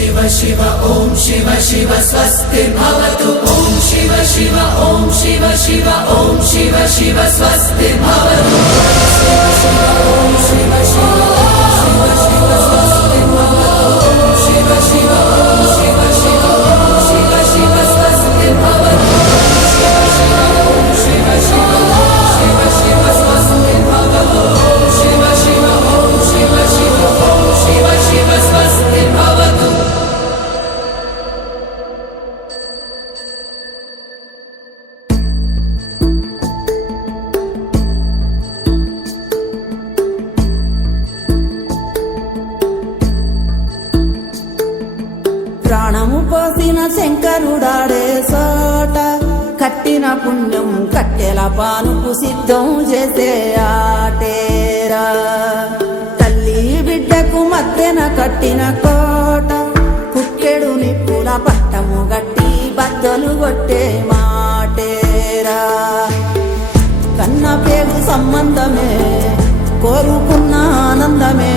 शिव शिव ओम शिव शिव स्वस्ति भवतु ओम शिव शिव ओम शिव शिव ओम शिव शिव स्वस्ति भवतु शिव शिव ओम शिव शिव शिव शिव स्वस्ति भवतु ओम शिव शिव ओम शिव शिव ओम शिव शिव स्वस्ति भवतु शिव शिव ओम शिव शिव शिव शिव स्वस्ति भवतु ओम शिव शिव ओम शिव शिव ओम शिव शिव स्वस्ति भवतु। ప్రాణము పోసిన శంకరుడాడే సోట కట్టిన పుణ్యం కట్టెల పానుకు సిద్ధం చేసే ఆటేరా తల్లి బిడ్డకు మధ్యన కట్టిన కోట కుక్కెడు నిప్పుల పట్టము గట్టి బద్దలు కొట్టే మాటేరా కన్న పేగు సంబంధమే కోరుకున్న ఆనందమే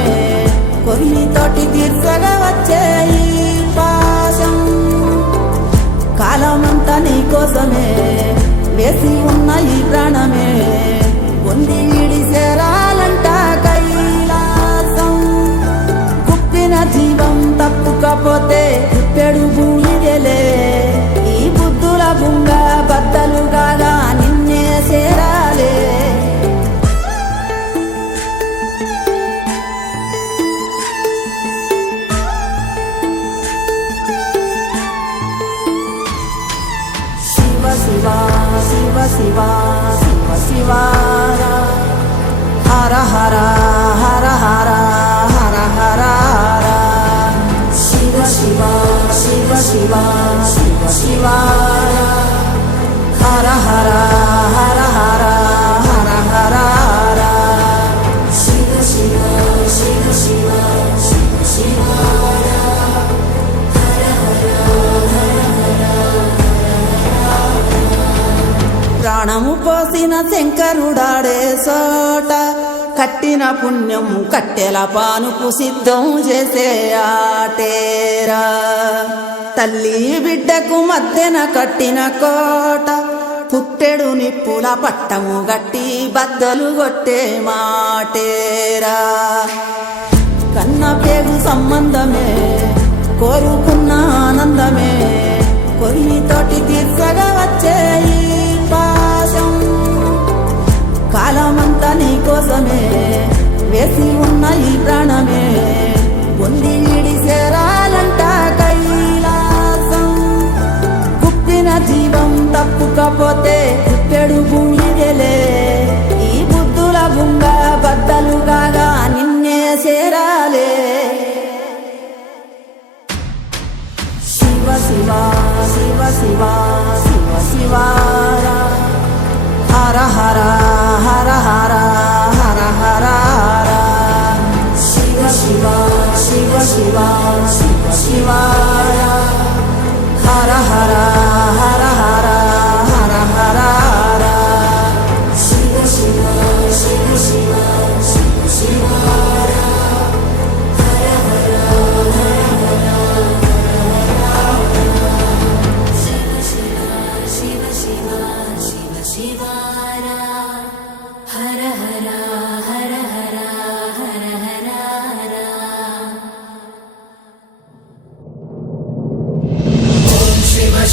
కొరితోటి తీర్చగా వచ్చే పాశం కాలమంతా నీ కోసమే వేసి ఉన్న ఈ ప్రాణమే పొంది విడిసేరాలంట కైలాసం కుప్పిన జీవం తప్పుకపోతే కుప్పెడు భూమిదెలే ఈ బుద్ధుల బుంగ బద్దలు కాగా నిన్నే చేరాలే శివ శివ శివ శివ శివ హర హర హర హర హర హర శివ శివ శివ శివ శివ శివ హర హర హర హర హర హర శివ శివ శివ శివ శివ శివ ప్రాణము పోసిన శంకరుడాడే సోట కట్టిన పుణ్యం కట్టెల పానుకు సిద్ధం చేసే ఆటేరా తల్లి బిడ్డకు మధ్యన కట్టిన కోట పుట్టెడు నిప్పుల పట్టము గట్టి బద్దలు కొట్టే మాటేరా కన్న పేగు సంబంధమే కోరుకున్న ఆనందమే కొరితోటి తీర్చగా వచ్చే పాశం కాలమంతా నీ కోసమే వేసి ఉన్న ఈ ప్రాణమే పొంది విడిసేరాలంట కైలాసం కుప్పిన జీవం తప్పుకపోతే కుప్పెడు భూమిదెలే ఈ బుద్ధుల బుంగ బద్దలు కాగా నిన్నే చేరాలే శివ శివ శివ శివ శివ శివ హర హర హర హర హర హర శివ శివ శివ శివ శివ శివ హర హర హర హర హర హర శివ శివ శివ శివ శివ శివ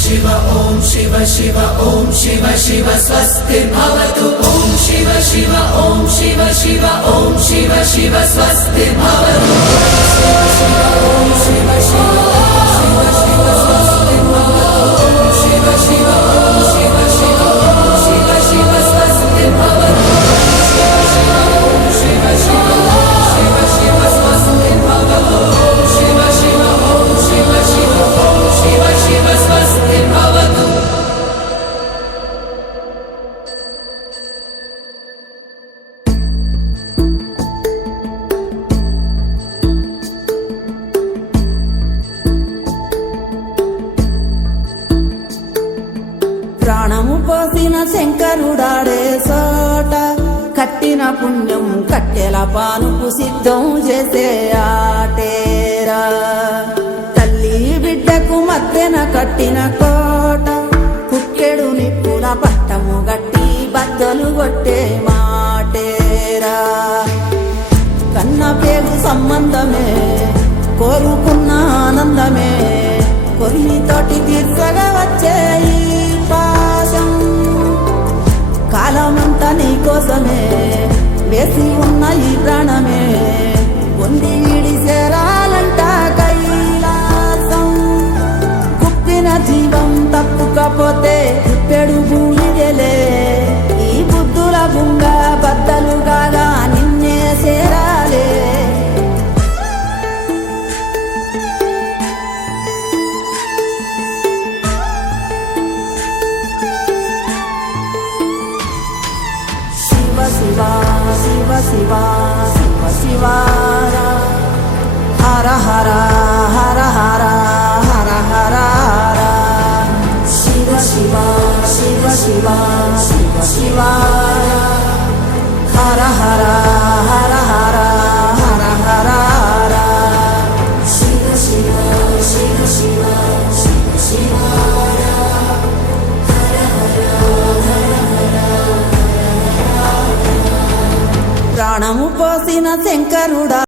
शिव ओम शिव शिव ओम शिव शिव स्वस्ति भवतु ओम शिव शिव ओम शिव शिव ओम शिव शिव स्वस्ति भवतु शिव शिव ओम शिव शिव शिव शिव स्वस्ति भवतु ओम शिव शिव ओम शिव शिव ओम शिव शिव स्वस्ति भवतु शिव शिव ओम शिव शिव शिव शिव स्वस्ति भवतु ओम शिव शिव ओम शिव शिव ओम शिव शिव स्वस्ति भवतु। ప్రాణము పోసిన శంకరుడాడే సోట కట్టిన పుణ్యం కట్టెల పానుకు సిద్ధం చేసే ఆటేరా తల్లి కంచెన కట్టిన కోట కుక్కెడు నిప్పుల పట్టము గట్టి బద్దలు కొట్టే మాటేరా కన్న పేగు సంబంధమే కోరుకున్న ఆనందమే కొన్నితోటి తీర్చగా వచ్చే ఈ పాశం కాలమంతా నీ కోసమే వేసి ఉన్న ఈ ప్రాణమే పొంది వీడి చేరాలంట కైలాసం గుప్పిన జీవం తప్పుకపోతే గుప్పెడు భూమిగలే ఈ బుద్ధుల బుంగ బద్దలు కాగా నిన్నే చేరాలే శివ శివ శివ శివ శివ శివార హర హర హర హర హర హర హర శివ శివ శివ శివ శివ శివార హర హర హర హర హర హర హర శివ శివ శివ శివ శివ శివార ప్రాణము పోసిన శంకరుడా